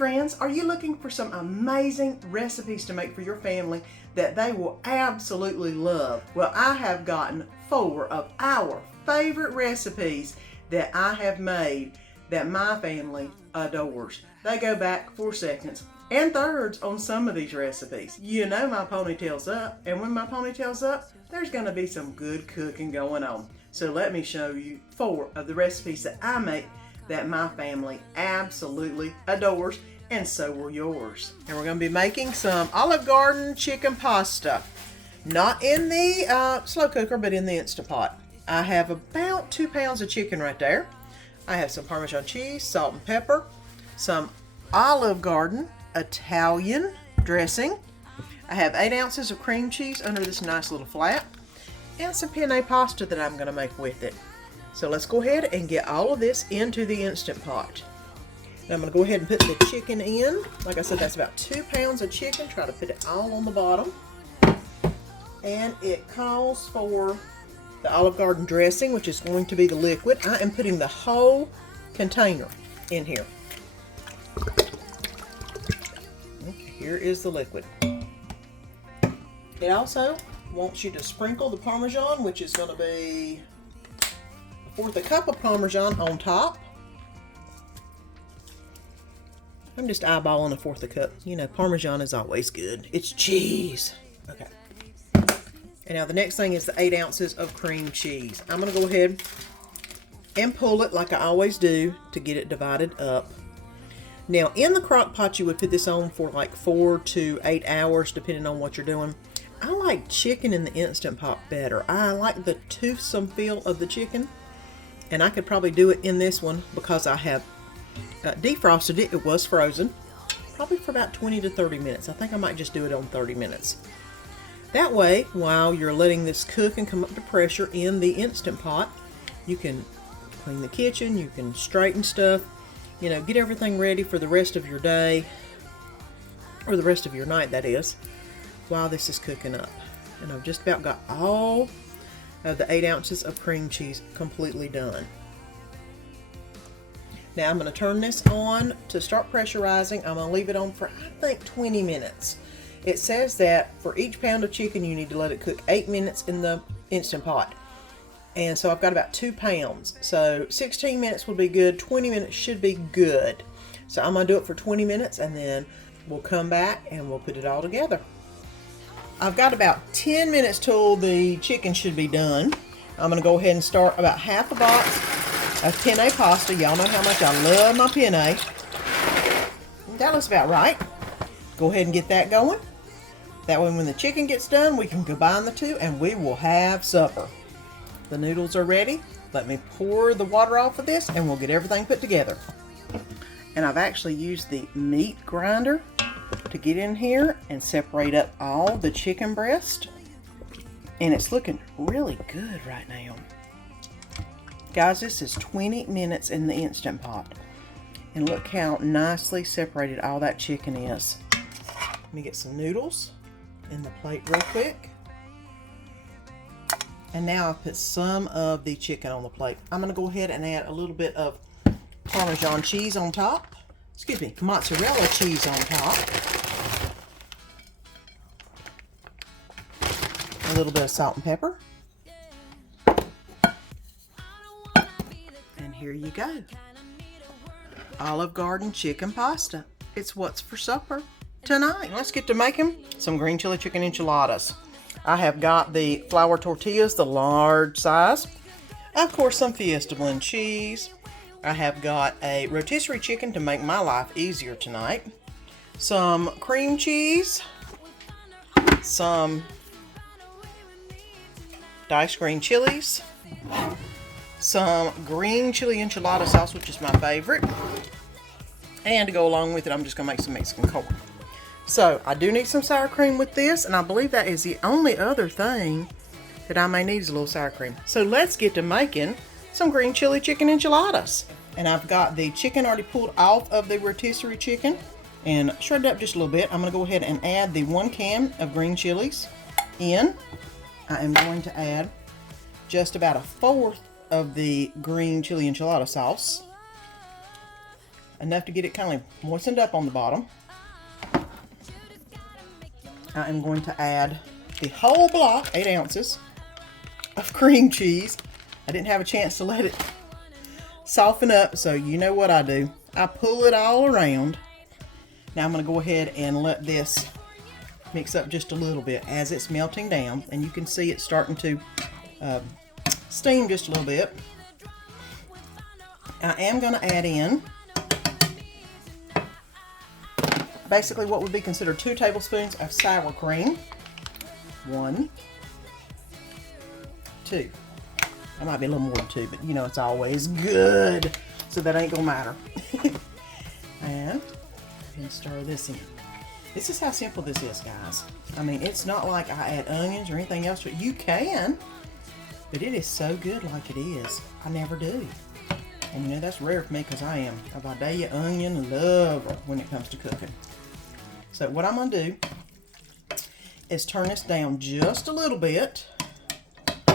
friends, are you looking for some amazing recipes to make for your family that they will absolutely love? Well, I have gotten 4 of our favorite recipes that I have made that my family adores. They go back 4 seconds and thirds on some of these recipes. You know my ponytail's up, and when my ponytail's up, there's gonna be some good cooking going on. So let me show you 4 of the recipes that I make that my family absolutely adores, and so will yours. And we're gonna be making some Olive Garden chicken pasta. Not in the slow cooker, but in the Instant Pot. I have about 2 pounds of chicken right there. I have some Parmesan cheese, salt and pepper, some Olive Garden Italian dressing. I have 8 ounces of cream cheese under this nice little flat, and some penne pasta that I'm gonna make with it. So let's go ahead and get all of this into the Instant Pot. Now I'm gonna go ahead and put the chicken in. Like I said, that's about 2 pounds of chicken. Try to put it all on the bottom. And it calls for the Olive Garden dressing, which is going to be the liquid. I am putting the whole container in here. Okay, here is the liquid. It also wants you to sprinkle the Parmesan, which is going to be 1/4 cup of Parmesan on top. I'm just eyeballing 1/4 cup. You know, Parmesan is always good. It's cheese. Okay. And now the next thing is the 8 ounces of cream cheese. I'm going to go ahead and pull it like I always do to get it divided up. Now in the crock pot you would put this on for like 4 to 8 hours depending on what you're doing. I like chicken in the Instant Pot better. I like the toothsome feel of the chicken, and I could probably do it in this one because I have defrosted it. It was frozen, probably for about 20 to 30 minutes. I think I might just do it on 30 minutes. That way, while you're letting this cook and come up to pressure in the Instant Pot, you can clean the kitchen, you can straighten stuff, you know, get everything ready for the rest of your day, or the rest of your night, that is, while this is cooking up. And I've just about got all of the 8 ounces of cream cheese completely done. Now I'm going to turn this on to start pressurizing. I'm going to leave it on for, I think, 20 minutes. It says that for each pound of chicken you need to let it cook 8 minutes in the Instant Pot. And so I've got about 2 pounds. So 16 minutes will be good. 20 minutes should be good. So I'm going to do it for 20 minutes and then we'll come back and we'll put it all together. I've got about 10 minutes till the chicken should be done. I'm going to go ahead and start about half a box of penne pasta. Y'all know how much I love my penne. That looks about right. Go ahead and get that going. That way when the chicken gets done, we can combine the two and we will have supper. The noodles are ready. Let me pour the water off of this and we'll get everything put together. And I've actually used the meat grinder to get in here and separate up all the chicken breast. And it's looking really good right now. Guys, this is 20 minutes in the Instant Pot. And look how nicely separated all that chicken is. Let me get some noodles in the plate real quick. And now I'll put some of the chicken on the plate. I'm going to go ahead and add a little bit of Parmesan cheese on top. Excuse me, mozzarella cheese on top. A little bit of salt and pepper. And here you go. Olive Garden chicken pasta. It's what's for supper tonight. Let's get to making some green chili chicken enchiladas. I have got the flour tortillas, the large size. Of course, some Fiesta blend cheese. I have got a rotisserie chicken to make my life easier tonight. Some cream cheese. Some diced green chilies. Some green chili enchilada sauce, which is my favorite. And to go along with it, I'm just going to make some Mexican corn. So, I do need some sour cream with this, and I believe that is the only other thing that I may need is a little sour cream. So, let's get to making some green chili chicken enchiladas. And I've got the chicken already pulled off of the rotisserie chicken and shredded up just a little bit. I'm going to go ahead and add the 1 can of green chilies in. I am going to add just about 1/4 of the green chili enchilada sauce. enough to get it kind of moistened up on the bottom. I am going to add the whole block, 8 ounces, of cream cheese. I didn't have a chance to let it soften up, so you know what I do. I pull it all around. Now I'm going to go ahead and let this mix up just a little bit as it's melting down, and you can see it's starting to steam just a little bit. I am going to add in basically what would be considered 2 tablespoons of sour cream. 1, 2. That might be a little more than 2, but you know it's always good, so that ain't gonna matter. And stir this in. This is how simple this is, guys. I mean, it's not like I add onions or anything else, but you can. But it is so good like it is. I never do. And you know, that's rare for me because I am a Vidalia onion lover when it comes to cooking. So what I'm going to do is turn this down just a little bit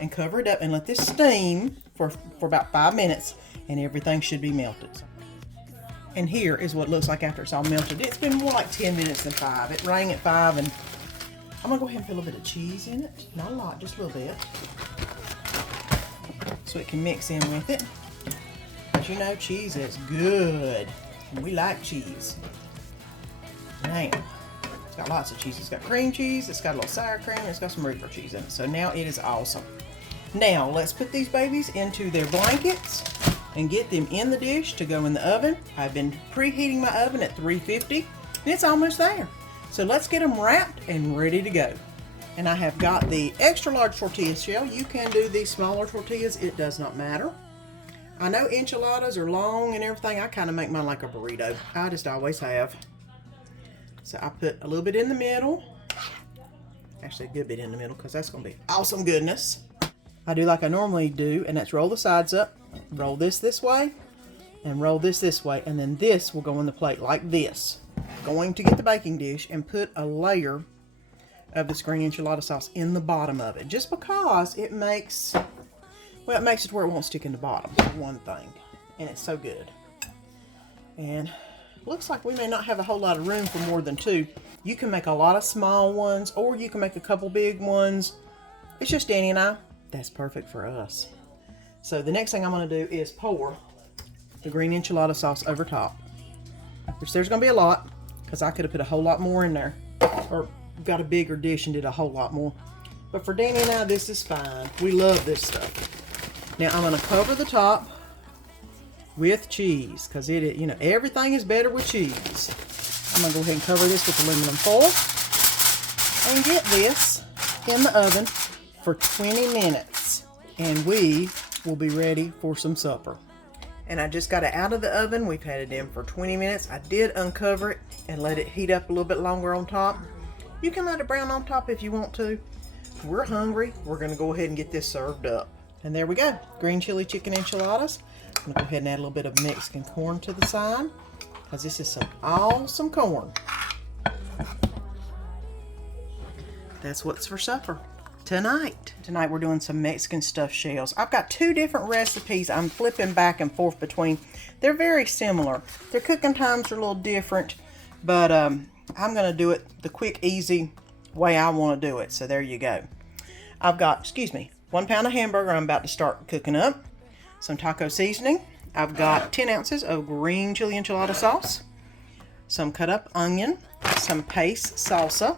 and cover it up and let this steam for about 5 minutes, and everything should be melted. And here is what it looks like after it's all melted. It's been more like 10 minutes than 5. It rang at 5, and I'm going to go ahead and put a little bit of cheese in it. Not a lot, just a little bit. So it can mix in with it. But you know, cheese is good. And we like cheese. Now, it's got lots of cheese. It's got cream cheese, it's got a little sour cream, and it's got some regular cheese in it. So now it is awesome. Now, let's put these babies into their blankets and get them in the dish to go in the oven. I've been preheating my oven at 350, and it's almost there. So let's get them wrapped and ready to go. And I have got the extra large tortilla shell. You can do these smaller tortillas, it does not matter. I know enchiladas are long and everything. I kind of make mine like a burrito. I just always have. So I put a little bit in the middle. Actually, a good bit in the middle, because that's going to be awesome goodness. I do like I normally do, and that's roll the sides up, roll this way, and roll this way, and then this will go in the plate like this. Going to get the baking dish and put a layer of this green enchilada sauce in the bottom of it, just because it makes, well, it makes it where it won't stick in the bottom, for one thing, and it's so good. And looks like we may not have a whole lot of room for more than 2. You can make a lot of small ones, or you can make a couple big ones. It's just Danny and I. That's perfect for us. So the next thing I'm going to do is pour the green enchilada sauce over top. Which there's going to be a lot, because I could have put a whole lot more in there, or got a bigger dish and did a whole lot more. But for Danny and I, this is fine. We love this stuff. Now I'm going to cover the top with cheese, because it, you know, everything is better with cheese. I'm going to go ahead and cover this with aluminum foil and get this in the oven for 20 minutes, and we will be ready for some supper. And I just got it out of the oven. We've had it in for 20 minutes. I did uncover it and let it heat up a little bit longer on top. You can let it brown on top if you want to. We're hungry. We're going to go ahead and get this served up. And there we go, green chili chicken enchiladas. I'm going to go ahead and add a little bit of Mexican corn to the side, because this is some awesome corn. That's what's for supper tonight. Tonight we're doing some Mexican stuffed shells. I've got 2 different recipes I'm flipping back and forth between. They're very similar. Their cooking times are a little different, but I'm going to do it the quick, easy way I want to do it. So there you go. I've got, 1 pound of hamburger I'm about to start cooking up. Some taco seasoning. I've got 10 ounces of green chili enchilada sauce. Some cut up onion. Some paste salsa.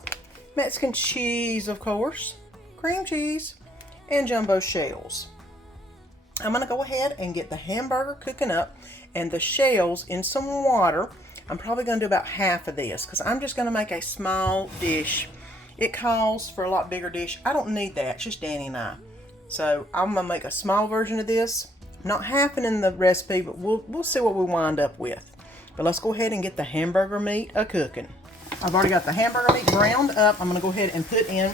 Mexican cheese, of course. Cream cheese, and jumbo shells. I'm going to go ahead and get the hamburger cooking up and the shells in some water. I'm probably going to do about half of this, because I'm just going to make a small dish. It calls for a lot bigger dish. I don't need that. It's just Danny and I. So I'm going to make a small version of this. Not halving in the recipe, but we'll see what we wind up with. But let's go ahead and get the hamburger meat a-cooking. I've already got the hamburger meat browned up. I'm going to go ahead and put in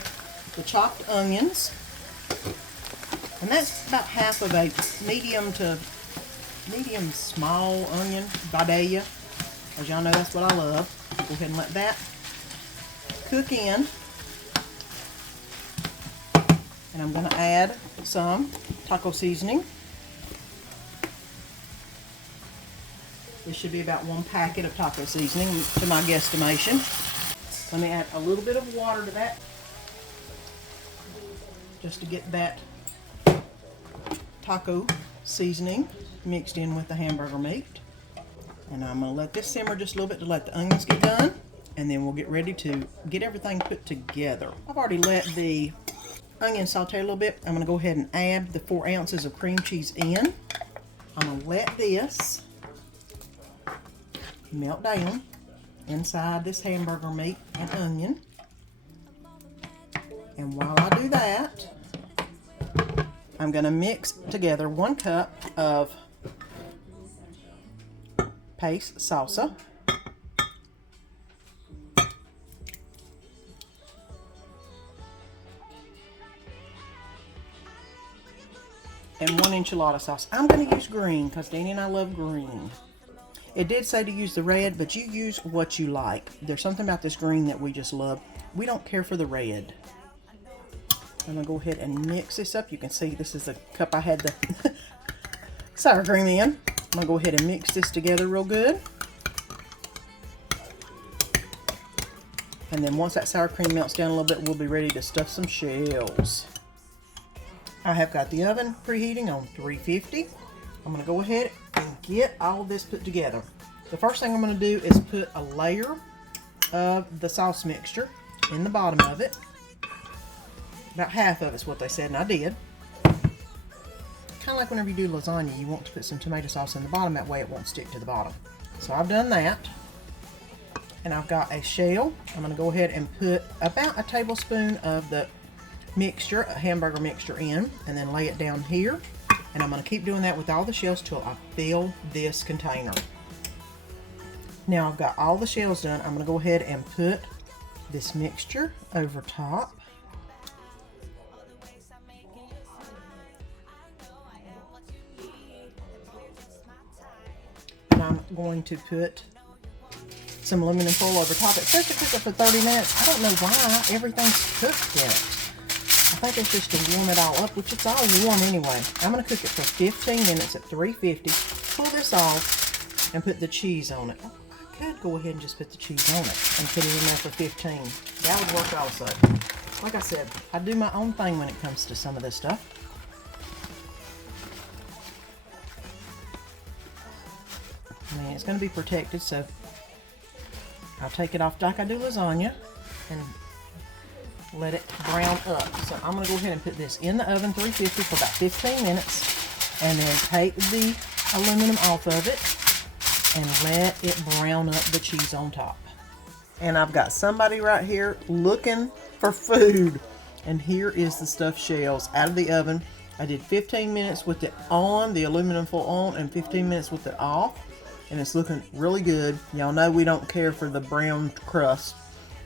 the chopped onions, and that's about half of a medium small onion, Vidalia. As y'all know, that's what I love. Go ahead and let that cook in, and I'm going to add some taco seasoning. This should be about 1 packet of taco seasoning to my guesstimation. Let me add a little bit of water to that, just to get that taco seasoning mixed in with the hamburger meat. And I'm going to let this simmer just a little bit to let the onions get done, and then we'll get ready to get everything put together. I've already let the onion saute a little bit. I'm going to go ahead and add the 4 ounces of cream cheese in. I'm going to let this melt down inside this hamburger meat and onion. And while I do that, I'm going to mix together 1 cup of paste salsa, and 1 enchilada sauce. I'm going to use green because Danny and I love green. It did say to use the red, but you use what you like. There's something about this green that we just love. We don't care for the red. I'm going to go ahead and mix this up. You can see this is the cup I had the sour cream in. I'm going to go ahead and mix this together real good. And then once that sour cream melts down a little bit, we'll be ready to stuff some shells. I have got the oven preheating on 350. I'm going to go ahead and get all of this put together. The first thing I'm going to do is put a layer of the sauce mixture in the bottom of it. About half of it's what they said, and I did. Kind of like whenever you do lasagna, you want to put some tomato sauce in the bottom, that way it won't stick to the bottom. So I've done that. And I've got a shell. I'm going to go ahead and put about a tablespoon of the mixture, a hamburger mixture in, and then lay it down here. And I'm going to keep doing that with all the shells till I fill this container. Now I've got all the shells done. I'm going to go ahead and put this mixture over top. And I'm going to put some aluminum foil over top. It says to cook it for 30 minutes. I don't know why everything's cooked yet. I think it's just to warm it all up, which it's all warm anyway. I'm going to cook it for 15 minutes at 350. Pull this off and put the cheese on it. I could go ahead and just put the cheese on it and put it in there for 15. That would work also. Like I said, I do my own thing when it comes to some of this stuff. I mean, it's going to be protected, so I'll take it off like I do lasagna and let it brown up. So I'm going to go ahead and put this in the oven 350 for about 15 minutes, and then take the aluminum off of it and let it brown up the cheese on top. And I've got somebody right here looking for food, and here is the stuffed shells out of the oven. I did 15 minutes with it on, the aluminum foil on, and 15 minutes with it off, and it's looking really good. Y'all know we don't care for the brown crust.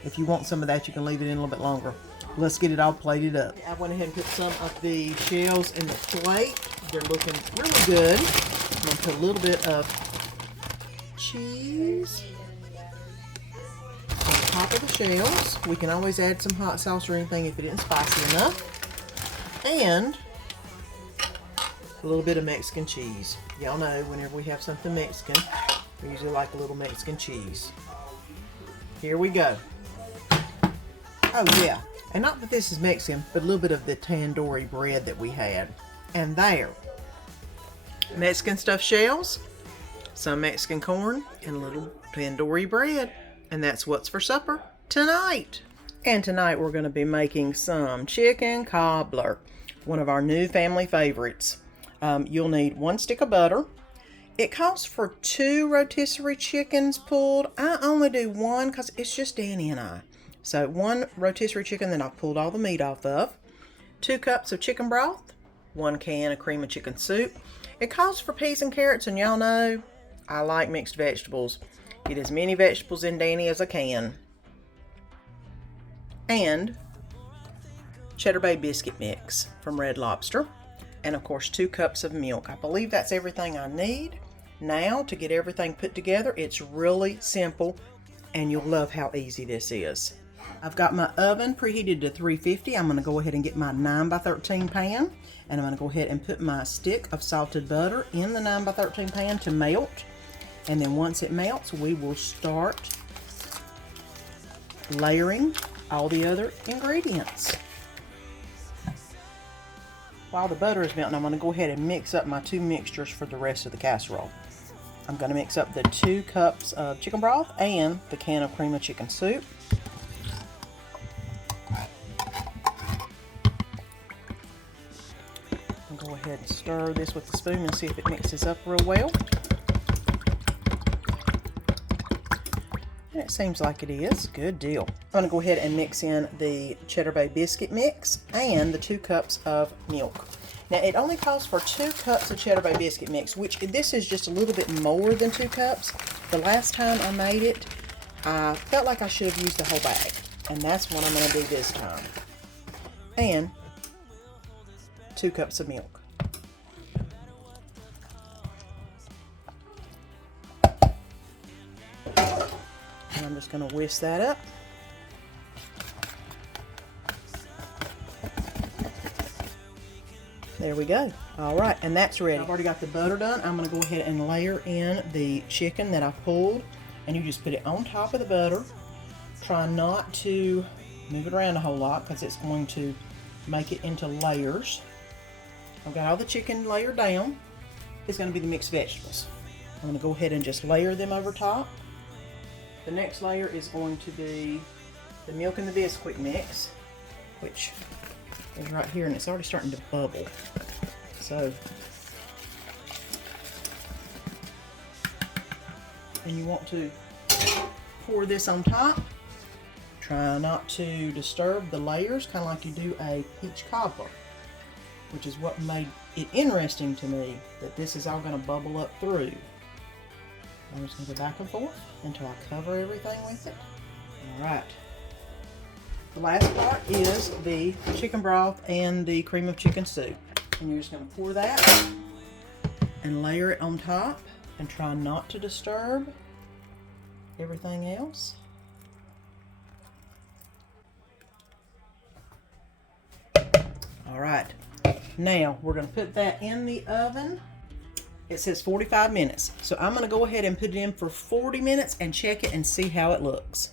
If you want some of that, you can leave it in a little bit longer. Let's get it all plated up. I went ahead and put some of the shells in the plate. They're looking really good. I'm going to put a little bit of cheese on top of the shells. We can always add some hot sauce or anything if it isn't spicy enough. And a little bit of Mexican cheese. Y'all know whenever we have something Mexican, we usually like a little Mexican cheese. Here we go. Oh yeah, and not that this is Mexican, but a little bit of the tandoori bread that we had. And there, Mexican stuffed shells, some Mexican corn, and a little tandoori bread. And that's what's for supper tonight. And tonight we're going to be making some chicken cobbler, one of our new family favorites. You'll need 1 stick of butter. It calls for 2 rotisserie chickens pulled. I only do 1 because it's just Danny and I. So 1 rotisserie chicken that I've pulled all the meat off of. 2 cups of chicken broth. 1 can of cream of chicken soup. It calls for peas and carrots, and y'all know I like mixed vegetables. Get as many vegetables in Danny as I can. And Cheddar Bay biscuit mix from Red Lobster. And of course 2 cups of milk. I believe that's everything I need. Now to get everything put together, it's really simple, and you'll love how easy this is. I've got my oven preheated to 350. I'm going to go ahead and get my 9x13 pan, and I'm going to go ahead and put my stick of salted butter in the 9x13 pan to melt. And then once it melts, we will start layering all the other ingredients. While the butter is melting, I'm going to go ahead and mix up my two mixtures for the rest of the casserole. I'm going to mix up the 2 cups of chicken broth and the can of cream of chicken soup. I'll go ahead and stir this with the spoon and see if it mixes up real well. It seems like it is. Good deal. I'm going to go ahead and mix in the Cheddar Bay biscuit mix and the 2 cups of milk. Now, it only calls for 2 cups of Cheddar Bay biscuit mix, which this is just a little bit more than 2 cups. The last time I made it, I felt like I should have used the whole bag, and that's what I'm going to do this time. And 2 cups of milk. And I'm just going to whisk that up. There we go. All right, and that's ready. I've already got the butter done. I'm going to go ahead and layer in the chicken that I pulled, and you just put it on top of the butter. Try not to move it around a whole lot because it's going to make it into layers. I've got all the chicken layered down. It's going to be the mixed vegetables. I'm going to go ahead and just layer them over top. The next layer is going to be the milk and the biscuit mix, which is right here, and it's already starting to bubble. So, and you want to pour this on top. Try not to disturb the layers, kind of like you do a peach cobbler, which is what made it interesting to me, that this is all going to bubble up through. I'm just going to go back and forth until I cover everything with it. All right. The last part is the chicken broth and the cream of chicken soup. And you're just going to pour that and layer it on top and try not to disturb everything else. All right. Now we're going to put that in the oven. It says 45 minutes. So I'm going to go ahead and put it in for 40 minutes and check it and see how it looks.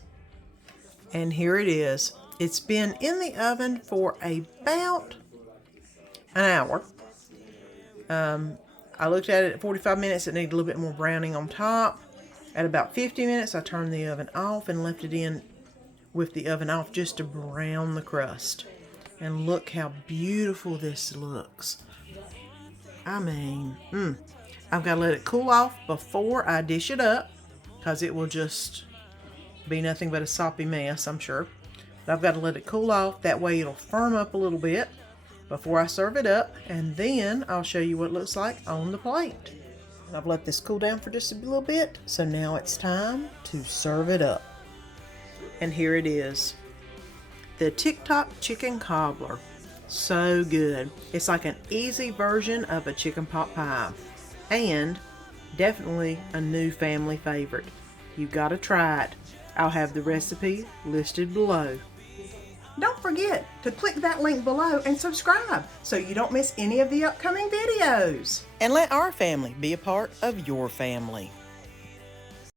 And here it is. It's been in the oven for about an hour. I looked at it at 45 minutes. It needed a little bit more browning on top. At about 50 minutes, I turned the oven off and left it in with the oven off just to brown the crust. And look how beautiful this looks. I mean, I've got to let it cool off before I dish it up, because it will just be nothing but a soppy mess, I'm sure. But I've got to let it cool off. That way it'll firm up a little bit before I serve it up, and then I'll show you what it looks like on the plate. And I've let this cool down for just a little bit, so now it's time to serve it up. And here it is. The TikTok chicken cobbler. So good. It's like an easy version of a chicken pot pie, and definitely a new family favorite. You gotta try it. I'll have the recipe listed below. Don't forget to click that link below and subscribe so you don't miss any of the upcoming videos. And let our family be a part of your family.